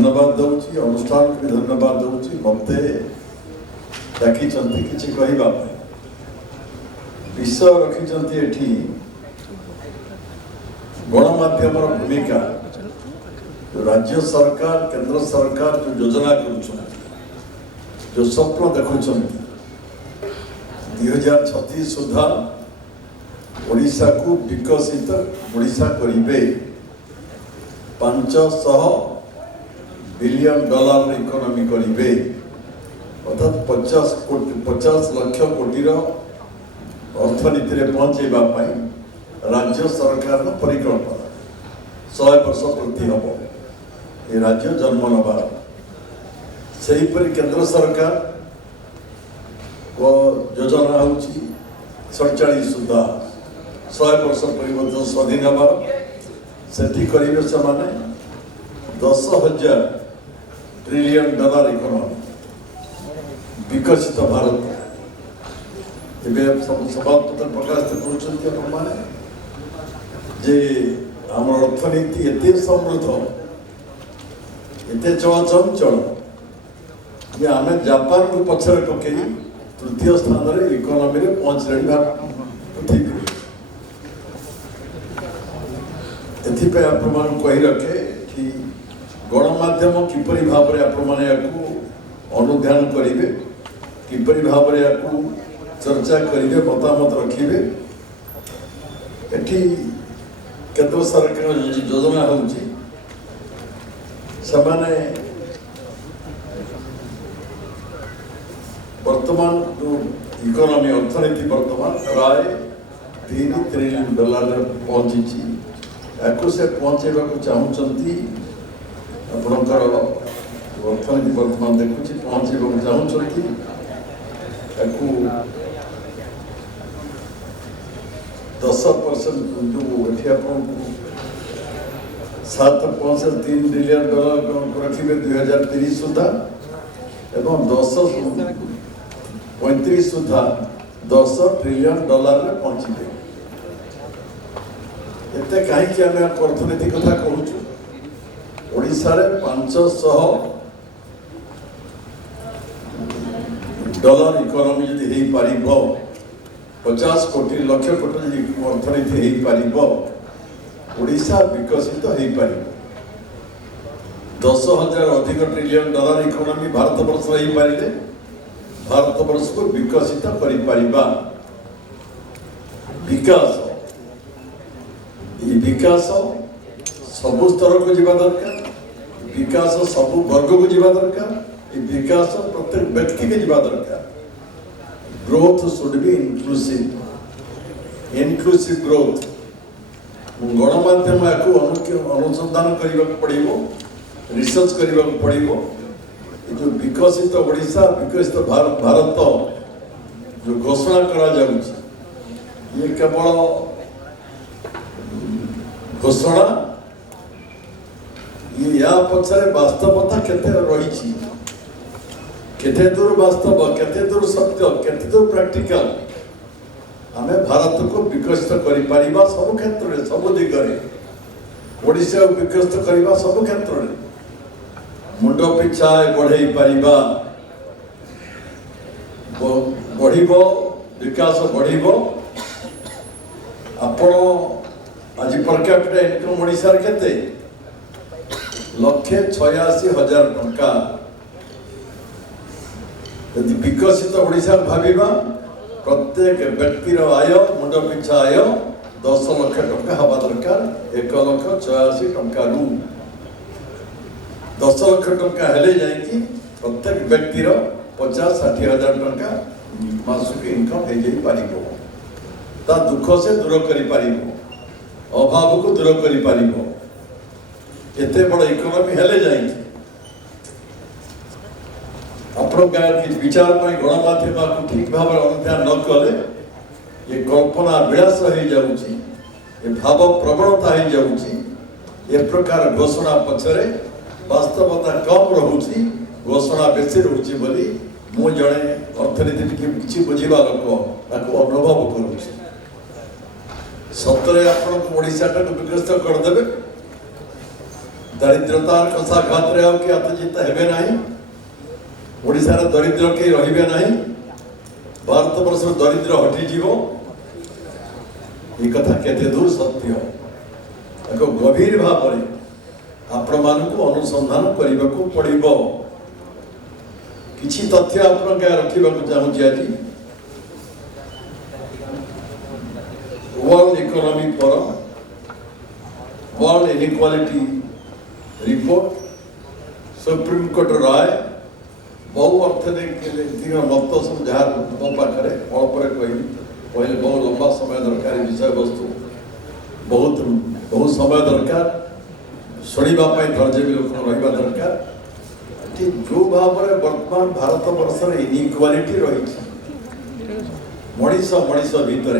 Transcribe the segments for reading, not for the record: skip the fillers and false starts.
धन्यवाद दूची अनुष्ठान को भी धन्यवाद दूची मत डाकी किसी कहवाई विषय रखी गणमाध्यम भूमिका राज्य सरकार केंद्र सरकार जो योजना कर जो स्वप्न देखुं 2036 सुधा ओडिशा को विकसित ओडिशा करिबे 500 बिलियन डॉलर इकोनॉमी करिबे अर्थात 50 लाख कोटी अर्थनीति रे पहुंचेबा पई राज्य सरकार परिकल्पना 100 वर्ष पूर्ति हम ये राज्य जन्म नबार से केंद्र सरकार को योजना होची 47 सुधा 100 वर्ष परिवर्तन स्वाधीन हबार से करेंगे से 10,000 ट्रिलियन डॉलर इकोनॉमी विकसित भारत समापत्र प्रकाश कर आम अर्थनीति एत समृद्ध एत चलचंचल जे आम जापान को पछरे पकई तृतीय स्थान में इकोनॉमी रे पहुंच रही एथिपे आपण कही रखे कि गणमाध्यम किपरि भाव में आपण अनुध्यान करेंगे किपरि भाव में चर्चा करेंगे मतामत रखिए एठी केंद्र सरकार योजना होची समाने वर्तमान जो इकोनॉमी अर्थनीति वर्तमान प्राय 3 ट्रिलियन डॉलर पहुंची या से पहुँचेबा चाहूँगी आपणकर अर्थनीति वर्तमान देखुची पहुँचेबा चाहूँगी या 10% जो ये 7.3 ट्रिलियन डॉलर रखिए 2030 सुधा एवं 35 सुधा 10 ट्रिलियन डॉलर में पहुँचे एते कहीं आम अर्थनीति कथा कहूँ ओडिशा रे 500 डॉलर इकोनॉमी यदि हो पार 50 कोटी लक्ष कोटी अर्थनीति हो पार ओडिशा विकसित हो पार 10,000 अधिक ट्रिलियन डॉलर इकोनॉमी भारत वर्ष हो पारे भारत वर्ष को विकसित कर विकास ये विकास सबु स्तर को जीवा दरकार विकास सबु वर्ग को जीवा दरकार ये विकास प्रत्येक व्यक्ति के जीवा दरकार growth should be inclusive growth गणमाध्यम या अनुसंधान करने पड़ो रिसर्च करने पड़ो जो विकसित ओडिशा विकसित भारत जो घोषणा करा जाउची ये केवल घोषणा ये या पछरे वास्तवता केते रही केते दूर वास्तव केते दूर सत्य केते दूर प्रैक्टिकल आमे भारत को विकसित करि परिबा सब क्षेत्र में सब दिगरे ओडिशा विकसित करिबा सब क्षेत्र में मुंड पिछा बढ़ई परिबा बढ़िबो विकास बढ़िबो आपण आज पर कैपिटा इनकम ओडिशा केते 1,86,000 टंका यदि विकसित ओडिशा भाविबा प्रत्येक व्यक्तिर आय मुंड पिछा आय 10 लाख टंका हवा दरकार 1,86,000 टंका रु 10 लाख टंका हेले जाइए प्रत्येक व्यक्तिर 50-60,000 टंका मासिक इनकम हो जाई पारिबो ता दुख से दूर करि पारिबो अभाव को दूर करि पारिबो एते बड़ इकोनॉमी हेले जाई आपण की विचार पर गणमाध्यम को ठीक भाव अनुध्यान न कले ये कल्पना विलास हो जाउची ये भाव प्रवणता हो जाउची ये प्रकार घोषणा पछरे वास्तवता कम रहुची घोषणा बेसी रहुची बोली मु जणे अर्थनीति किछि बुझिबा लोक ताको अनुभव करूची सतरे आपण ओडिशा को विकसित कर देबे दरिद्रतार कषाघात रे कि आतचित हेबे नाही ओडिशार दरिद्र के रहिबे नाही भारत वर्ष दरिद्र हटि जीवो ये कथा केते दूर सत्य एक गभीर भाव में आपण मानकु अनुसंधान करने को पड़िबो किछि तथ्य आपण के रखिबा को चाहूँ आज world economy forum world inequality report supreme court राय बहु अर्थनैतिक मत सब जहाँ मो पाखे अल्प कहली बहुत लंबा समय दरकार विषय वस्तु बहुत समय दरकार शुणापी धैर्य भी लोक रहा दरकार जो भाव में वर्तमान भारत वर्ष इनइक्वालिटी रही मनीष मनीष भितर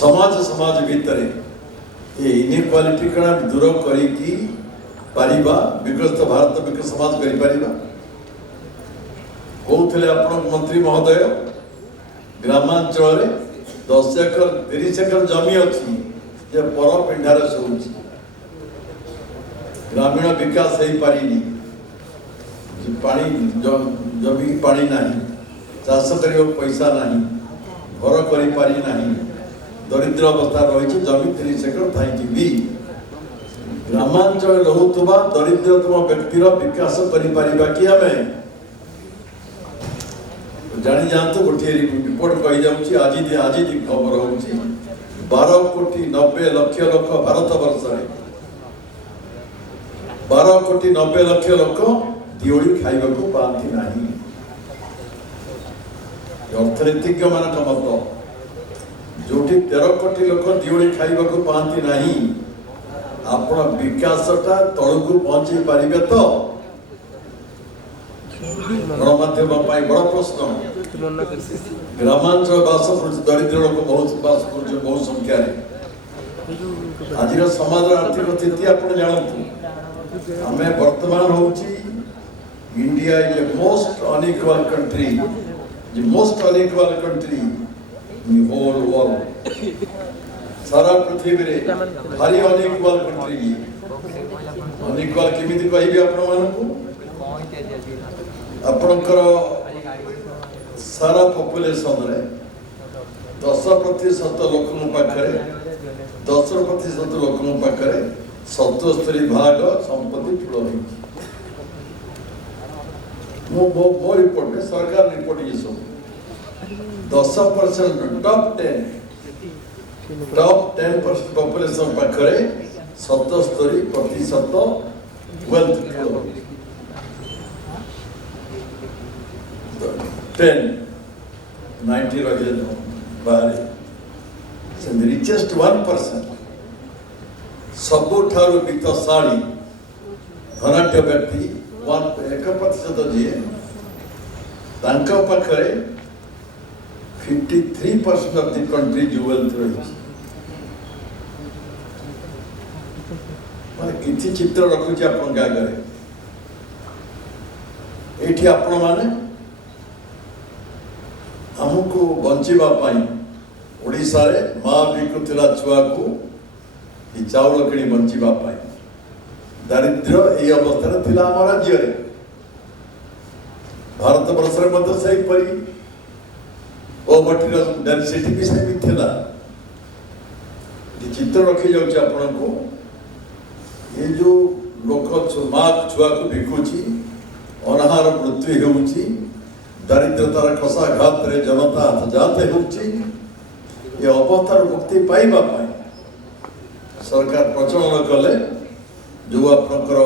समाज समाज भितर ये इनइक्वालिटी कण दूर करी पारिबा विकसित भारत विकसित समाज करि पारिबा कहते आपण मंत्री महोदय ग्रामांचल रे 10 एकर 30 एकर जमी अच्छी जे पर पिंडार सोची ग्रामीण विकास हो पारिनी पानी जमी पानी नहीं चाष कर पैसा नहीं घर कर पारि नहीं दरिद्र अवस्था रही जमी 30 एकर थी भी ग्रामांचल रोहुवा दरिद्रतम व्यक्तिर विकास करिपरिबा कि आमे जानी जानतु गोटे रिपोर्ट कही जाउची आज खबर होउची 12 कोटी 90 लाख लोक भारत वर्ष रे 12 कोटी 90 लाख लोक दियोली खाइबा को पाती नहीं अर्थनीतिज्ञ मान मत जोटी 13 कोटी लोक दियोली खाइबा को पाती नहीं आपण विकासटा तलू पहुंचे पारे तो गणमाध्यम बड़ प्रश्न ग्रामांचल बास दरिद्र लोक बहुत बास बहुत संख्या आज समाज आर्थिक स्थिति आप जानते आम वर्तमान हूँ India is a most unequal country in whole world सारा पृथ्वी रे भारी अनइक्वल कंट्री अनइक्वल केमिति कहबी आपण मानकु आपणकर सारा पॉपुलेशन रे 10% लोक पाखरे 10% लोक पाखरे 77 भाग संपत्ति ठुल मो रिपोर्ट में सरकार रिपोर्ट ये सब 10% टॉप 10% पॉपुलेशन पाखरे 77% वेल्थ 90 रहे बाहर से रिचेस्ट 1% सबुठारु वित्तशाली धनाढ्य व्यक्ति 1% जी तांका पाखरे 53% ऑफ द कंट्री जो वेल्थ रही माने किछि चित्र रखुछि आपन गागरे एठी आपण माने हमको बंचिबा पाई ओडिसा रे मां बिकुतिला छुआ को ई चाउल किणी बंचिबा पाई दारिद्र्य ए अवस्था रे थिला हम राज्य रे भारत वर्ष रे मध्य सही परी ओवरटी डेंसिटी भी सही थिला ई चित्र रखि जाउछि आपण को ये जो लोक मां छुआ को बिकुछि अनाहार मृत्यु होउछि दरिद्रतार कषाघात रे जनता जाते होउछि ये अवस्थार मुक्ति पाइबा पाई सरकार प्रचलन कले जो आपनकर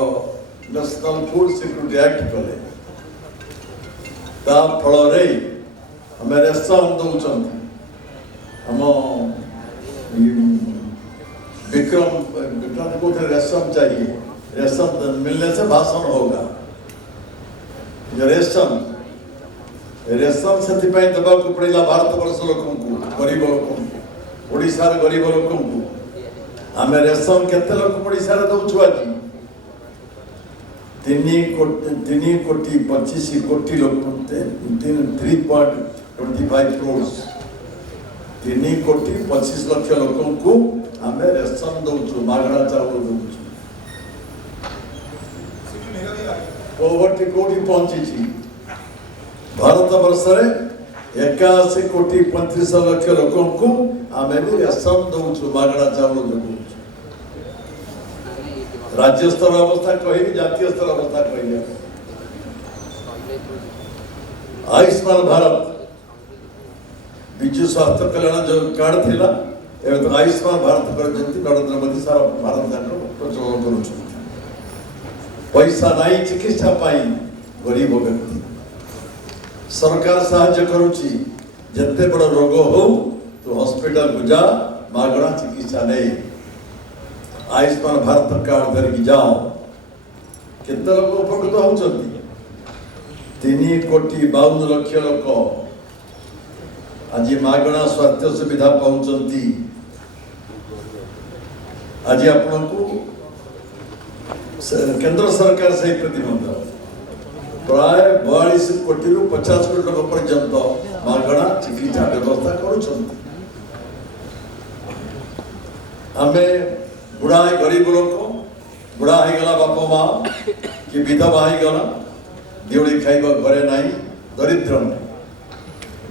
नेशनल फूड सिक्योरिटी एक्ट कले ता फल रे हमें रेशन दउछन हम विक्रम को रेशन चाहिए रेशन मिलने से भाषण होगा रेशन से दबा को पड़ेगा भारत वर्ष लोक गरीब लोक ओडिशार गरीब लोक आम रेशन केते लोक ओडिशार दउछु आज 3 कोटी 25 कोटी लोक 3.25 crores 3 कोटी 25 लाख लोक को आम रेशन दउछु मागणा चाउल दउछु पोवर्टी कोटी पहुंची भारत वर्ष रे 81 कोटी 35 लाख लोक को आमे भी रेशन दउछु मागणा चावल दउछु राज्य स्तर अवस्था कहि जातीय स्तर अवस्था कहि आयुष्मान भारत विजु स्वास्थ्य कल्याण जो कार्ड थिला ए तो आयुष्मान भारत कर जंती नरेंद्र मोदी सारा भारत जाकर प्रचलन करू पैसा नहीं चिकित्सा पाई गरीब व्यक्ति सरकार साहाय्य करुची जत्ते बड़ रोग हो तो हॉस्पिटल को जा मागणा चिकित्सा नहीं आयुष्मान भारत कार्ड धरिकी जाओ केते लोक उपकृत होउछंती 3 कोटी 52 लाख लोक आज मागणा स्वास्थ्य सुविधा पाउछंती आज आपनको केंद्र सरकार से प्रतिबंध प्राय 42 कोटी रु 50 कोटी लोक पर्यंत मागणा चिकित्सा व्यवस्था करुछंती हमें बुढ़ा गरीब लोक बुढ़ा हो गला बाप माँ कि विधवा हो गला दिवड़ी खाइबा घरे नहीं दरिद्र नहीं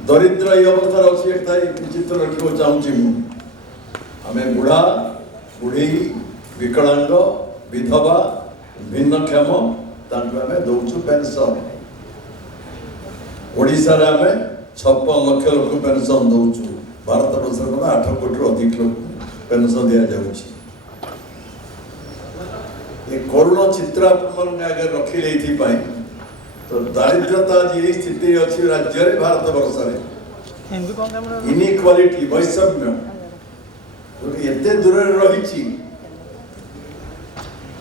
दरिद्र ये अवस्था अच्छी एक चित्र रखा चाहूँगी हमें बुढ़ा बुढ़ी विकलांग विधवा भिन्नक्षम तांको दौचु पेंशन ओडिशा रे हमें 56 लाख लोक पेंशन दौचु भारत वर्ष में 8 कोटी रु अधिक लोक पेंशन दिया जाउछि ये करुण चित्र अपन आगे रखी लेथि पाई तो दारिद्रता जी स्थिति अच्छी राज्य रे भारत वर्ष रे इनइक्वालिटी वैषम्य एते दूर रही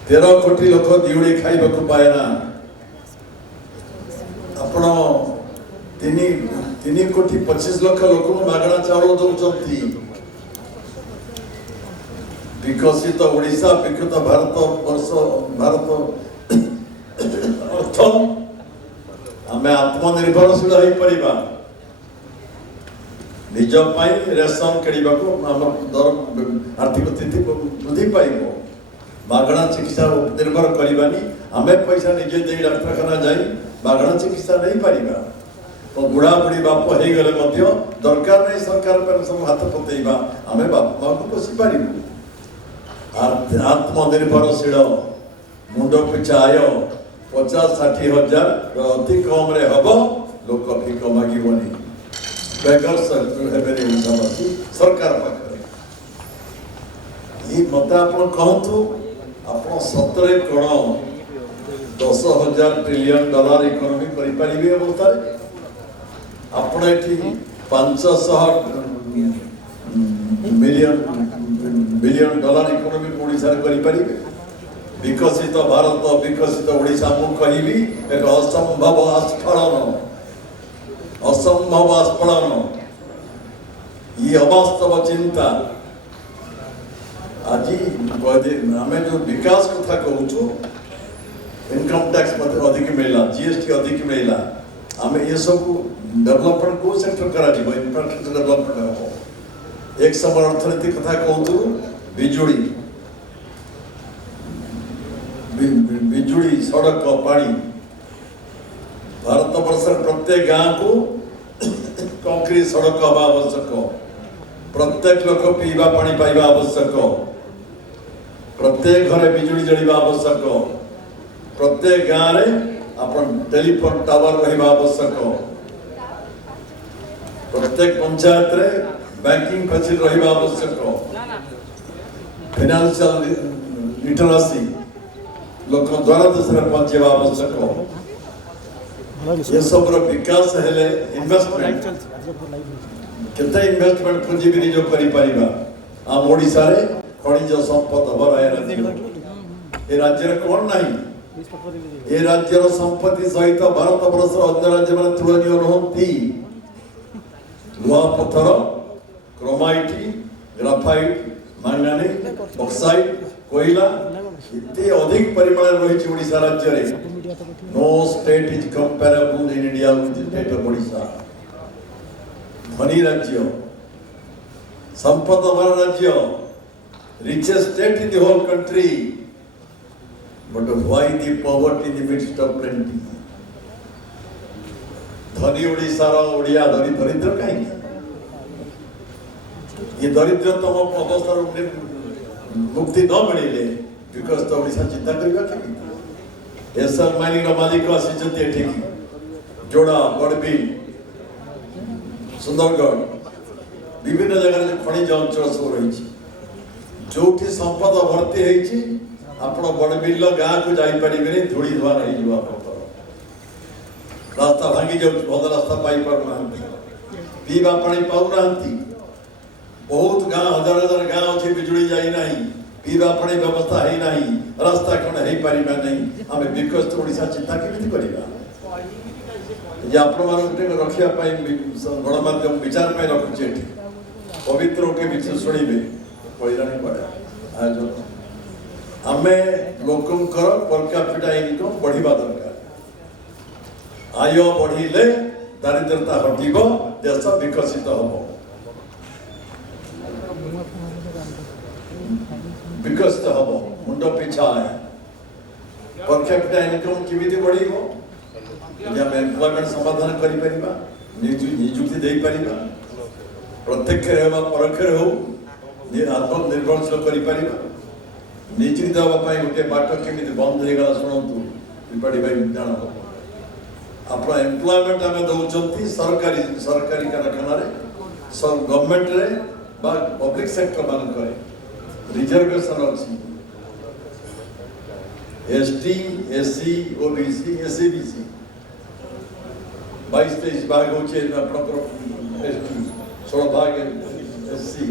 13 कोटी लोक दिवड़ी खाइबा को पाएना आपण 3 कोटी 25 लाख लोक मागणा चावल दउचंती विकसित ओडिशा विकसित भारत वर्ष भारत अर्थ आम आत्मनिर्भरशील हो परिबा निज रेशन किणवा दर आर्थिक स्थिति वृद्धि पाइब मागणा चिकित्सा निर्भर करवानी आम पैसा निजे दे डाक्तखाना जाई मागणा चिकित्सा नहीं पारिबा तो बुढ़ा बुढ़ी बाप हो गले दरकार नहीं सरकार पेंशन हाथ पतेबा आम बाप माँ को पोषि पारिबु आत्मनिर्भरशील मुंड पिछा आय 50-60 हजार अति कम रे हब लोक भिक मागिबनी बेगर सरकार पाखे ये मत आप कहतु आप सतरे कौन 10,000 ट्रिलियन डॉलर इकोनॉमी करें अवस्था आपड़ ये 500 बिलियन डॉलर इकोनॉमी ओडिशा करें विकसित भारत विकसित ओडिशा मु कहि एक असंभव आस्फलन ये अवास्तव चिंता आज आम जो विकास कथा कहूँ इनकम टैक्स अधिक मिलला जीएसटी अधिक मिलला आम ये सब डेवलपमेंट को सेक्टर करा इंफ्रास्ट्रक्चर डेवलपमेंट हम एक समय अर्थनीति कथा कहूँ बिजुड़ी बिजुड़ी सड़क पानी भारत वर्ष प्रत्येक गाँव को कंक्रीट सड़क हवा आवश्यक प्रत्येक लोक पीवा पानी पाइबा आवश्यक प्रत्येक घरे बिजुड़ी जलिबा आवश्यक प्रत्येक गाँव में अपन टेलीफोन टावर रहिबा आवश्यक प्रत्येक पंचायत रे बैंकिंग फैसिलिटी रहिबा आवश्यक फाइनेंशियल लिटरेसी लोक द्वारा दूसरे पहुंचेबा आवश्यक ये सब विकास हेले इन्वेस्टमेंट केते इन्वेस्टमेंट पुंजी विनियोग करि परिबा आम ओडिसा रे खनिज संपद भराय राज्य ए राज्य रे कोन नाही ए राज्य रो संपत्ति सहित भारत वर्ष अन्य राज्य माने तुलनीय रहंती लुहा पत्थर क्रोमाइट ग्राफाइट मैंगानीज बॉक्साइट कोयला इतने अधिक परिमाण रही ओडिशा राज्य रे no state is comparable in India with state of Odisha धनी राज्य संपद भरा राज्य richest state in the whole country But why the poverty in the midst of plenty? धनी ओडिशार ओडिया दरिद्र कहीं ये दरिद्रतम अवस्था मुक्ति न मिले बिकज तो ओडिशा चिंता करबा के एसआर माइनिंग मालिक आसीचंती एठी जोड़ा बड़बी सुंदरगढ़ विभिन्न जगह जो खनिज अंचल सब रही जो संपद भर्ती होती आपण बड़बिल गाँ को जापरि धूली धुआं हो रास्ता भांगी जाऊँ भल रास्ता पाई पारना पीवा पानी पाऊना बहुत गाँ हजार हजार गाँ अच्छे बिजुली जाना पीवा पानी व्यवस्था है ना रास्ता कौन हो पार नहीं आम विकसित ओडिशा चिंता केमी करवा रखा गणमाध्यम विचार रखुचे पवित्र गोटे शुणे पैराणी पड़े आयोजन आम लोकंर पर कैपिटा इनकम बढ़िया दरकार आय बढ़िले दारिद्रता हटिब देश विकसित हम विकसित हम मुंड पिछा है पर कैपिटा इनकम केमिति बढ़िबो आम एम्प्लॉयमेंट समाधान करि परिबा नियुक्ति दे परिबा प्रत्यक्ष हेबा परोक्ष हो आत्मनिर्भरशील करि परिबा नियुक्ति देवा पई गोटे बाट केमिति बंद हे गला सुनंतु विपड़ी भाई जान अपना एम्प्लॉयमेंट आम दौरान सरकारी सरकारी कारखाना गवर्नमेंट रे पब्लिक सेक्टर मान रिजर्वेशन अच्छी एसटी एससी ओबीसी एससीबीसी 22-23 भाग होचे एसटी 16 भाग एससी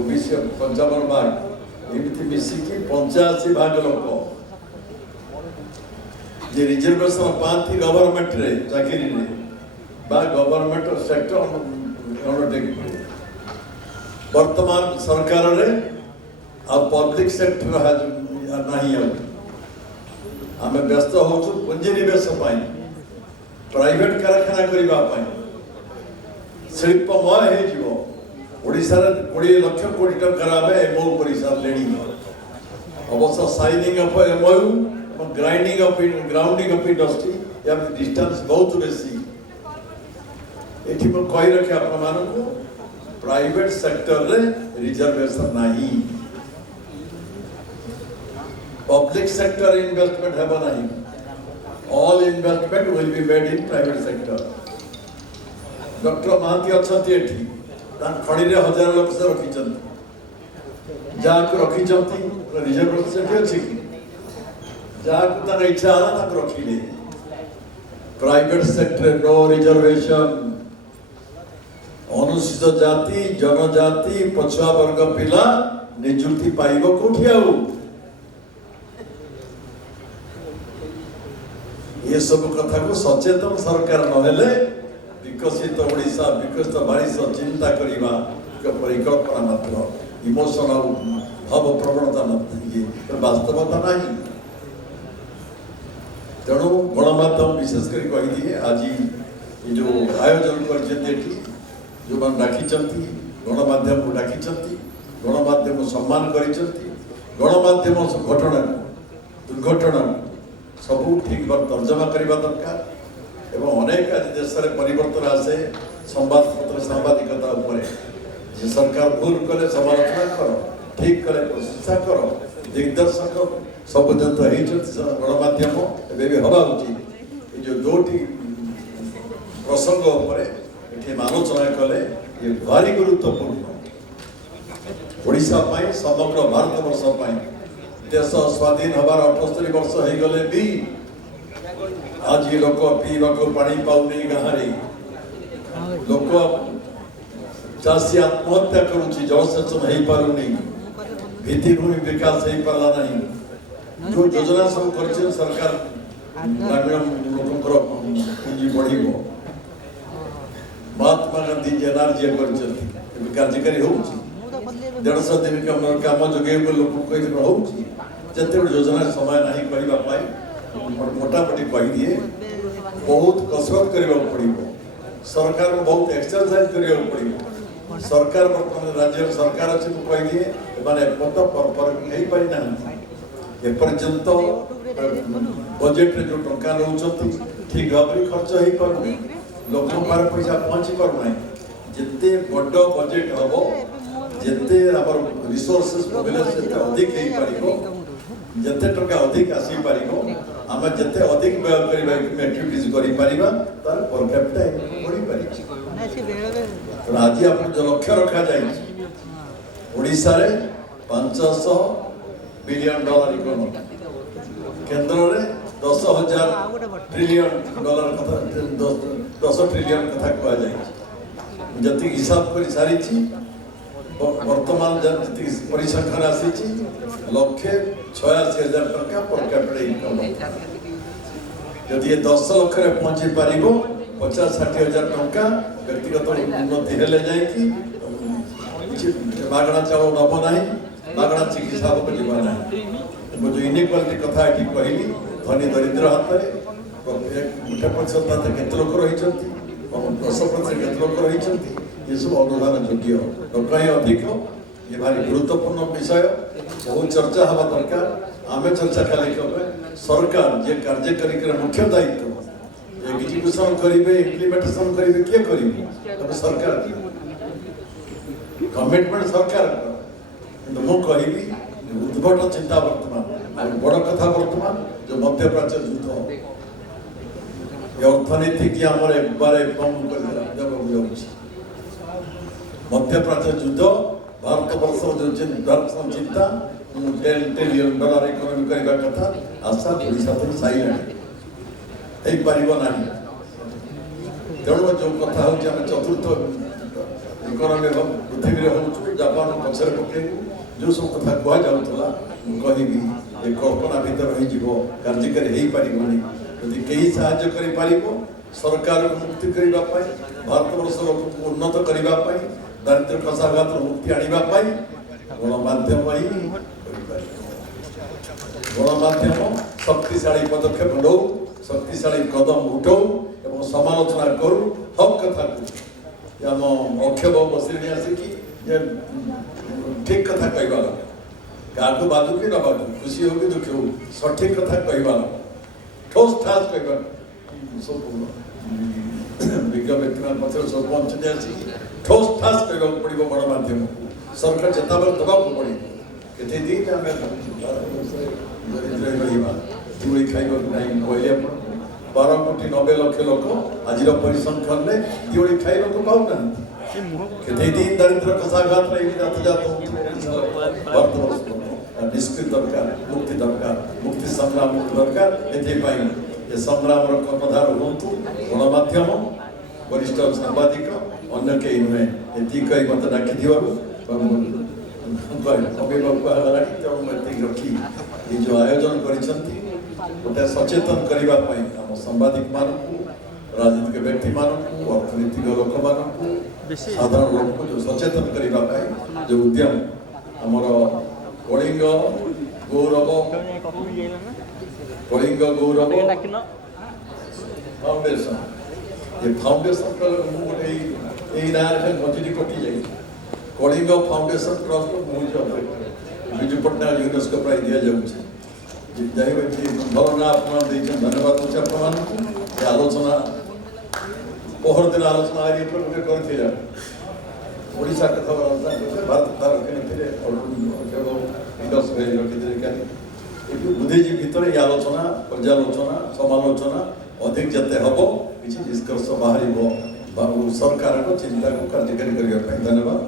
ओबीसी 55 भाग एमती मिसिकी 85 भाग लोक जे रिजर्वेशन पांति गवर्नमेंट रे चाकरी रे बा गवर्नमेंट सेक्टर अंडरटेकिंग वर्तमान सरकार रे आ पब्लिक सेक्टर नहीं आम व्यस्त हो पुंजीनिवेश प्राइवेट कारखाना करने शिल्पमय होशा 20 लाख कोटी टकर एमओ कर सारे अवश्य साइनिंग ऑफ एमओ grinding of grounding of industry या डिस्टेंस बहुत बेसी एठी को कहि रखे आपण मानको प्राइवेट सेक्टर रे रिजर्वेशन नाही पब्लिक सेक्टर इन्वेस्टमेंट हेबा नाही all investment will be made in private sector doctor Mohanty अछंती एठी तान खड़ी रे हजार लोक से रखी चंती जा को रखी चंती रिजर्वेशन से अछि कि जहाँ इच्छा तक रखिले प्राइवेट सेक्टर नो रिजर्वेशन अनुसूचित जाति जनजाति पछुआ वर्ग पिला नियुक्ति पाइब कोठी आउ ये सब कथा को सचेतन सरकार नहेले विकसित ओडिशा विकसित बारिश चिंता करवा परिकल्पना मात्र इमोशनल भाव प्रवणता नहीं वास्तवता नहीं तेणु गणमाध्यम विशेष कर कही आज ये जो आयोजन कर जो मैंने डाकी गणमाध्यम को डाकी गणमाध्यम सम्मान कर गणमाध्यम घटना दुर्घटना सब ठीक तर्जमा करने दरकार एवं अनेक आज देश में परिवर्तन आसे संवादपत्र सांबादिकता जे सरकार भूल कले समालोचना कर ठीक कले प्रशंसा कर दिग्दर्शक सब गणमाध्यम भी हवा उचित जो दोटी प्रसंग आलोचना कले ये भारी गुरुत्वपूर्ण ओडिशा समग्र भारत वर्ष देश स्वाधीन हबार 78 वर्ष हो गले भी आज ये लोक पीवा को पानी पाऊनी गाँव लोक चाषी आत्महत्या करुच्ची जलसेचन हो पारुनी भित्तिभूमि विकास हो पारा नहीं जो योजना सब कर सरकार ग्रामीण लोकंर पुंजी बढ़ महात्मा गांधी एनआरजी कर कार्यकारी हो 150 दिन कम जोगे लोक जिते योजना समय नहीं कहवाई मोटामोटी कहीदिए बहुत कसरत करने पड़ो सरकार को बहुत एक्सरसाइज करने पड़ो सरकार बर्तमान राज्य सरकार अच्छे कहीदिए मैंने पारि ना एपर्यंत बजेट जो टंका नौकरी ठीक भाव में खर्च हो पार लोक पार पैसा पहुँची पारना जिते बड़ बजेट हम जिते रिसोर्सेस मोबिलाइज अधिक हो पार जिते टका अधिक आसी पार आम जिते अधिक व्यय करवा एक्टिविटीज कर तार पर कैपिटा बढ़ी पार आज आप जो लक्ष्य रखा जाए ओडिशा रे 500 बिलियन डॉलर इकोनॉमी केंद्र रे 10,000 ट्रिलियन डॉलर कथा 10 ट्रिलियन कथा कहा जाए जति हिसाब कर सारी वर्तमान जति परिसंख्यान आसी लक्षे 86,000 टका पर कैपिटा इनकम जदि ये 10 लाख रे पहुंची पारिबो 50-60,000 टका व्यक्तिगत उन्नति हेले जाए कि मागणा चाउल नब ना मागणा चिकित्सा को जीवा ना जो इनइक्वालिटी कथा ये कहली धनी दरिद्र हाथ में 1% केत लोक रही 10% केत लोक रही ये सब अनुदान योग्य टका अधिक ये भारी गुरुत्वपूर्ण विषय बहुत चर्चा हवा दरकार आम चर्चा खाली सरकार जे कार्यकारी मुख्य दायित्व एग्जीक्यूशन करेंगे इम्प्लीमेंटेशन करेंगे किए करेंगे सरकार कमिटमेंट सरकार मुझे उद्भट चिंता वर्तमान बड़ कथा वर्तमान जो मध्य प्राच्य युद्ध ये अर्थनीति की आम एक बार कम मध्य प्राच्य युद्ध भारत वर्ष जो चिंता $10 ट्रिलियन इकोनॉमी करने कथा आशा ओडिशा तो साइलेंट हो पार ना तेणु जो कथा हूँ चतुर्थ इकोनॉमी पृथ्वी हूँ जापान पचर पकड़ जो सब कथा कह जाऊला कहि ये कल्पना भीतर रही कार्यकारी हो पारनी यदि कहीं साहाय्य कर सरकार को मुक्ति करने भारत वर्ष लोक उन्नत करने दारिद्र्य कषाघात मुक्ति आने गणमाध्यम ही गणमाध्यम शक्तिशाली पदक्षेप नौ शक्तिशाली कदम उठाऊ और समालोचना करू हक कथा को आम अक्षय बाबू बस आसिकी ठीक कथा कहवा क्या बाजू कि न बाजू खुशी हो कि दुखी हो सठिक कथा कहवा ठोस ठास कहवा सब विज्ञ व्यक्ति पक्ष सब पहुंचते आसिकी ठोस ठास कहवा पड़ो गणमाध्यम सरकार चेतावनी देवा पड़े केते दिन आम दिवाली खाइबा कहले 12 कोटी 90 लाख लोक आज परिसंख्यान में दिवाली खाइबा पाऊना केते दिन दरिद्र कषाघात निष्कृत दरकार मुक्ति संग्राम दरकार ये संग्राम कर्मधार हूँ गणमाध्यम वरिष्ठ सांबादिक अन्य कई नुहे ये मत डाकी रखी ये जो आयोजन गोटे सचेतन करने आम सांबादिक मान राजनीतिक व्यक्ति मान अर्थनीतिक लोक मान साधारण लोक जो सचेतन करने जो उद्यम आमर कलिंग गौरव फाउंडेशन ये फाउंडेशन गोटे ना मजुरी कटि जाए कलिंग फाउंडेशन ट्रस्ट मुझे विजु पट्टनायक यूनेस्को प्राइज दि जाए भल ना आप धन्यवाद दूसरे आप आलोचना पहर दिन आलोचना ओडिशा कथा भारत बुद्धिजीवी भितर ये आलोचना पर्यालोचना समालोचना अधिक जिते हम किसी निष्कर्ष बाहर सरकार चिंता को कार्यकारी करने धन्यवाद।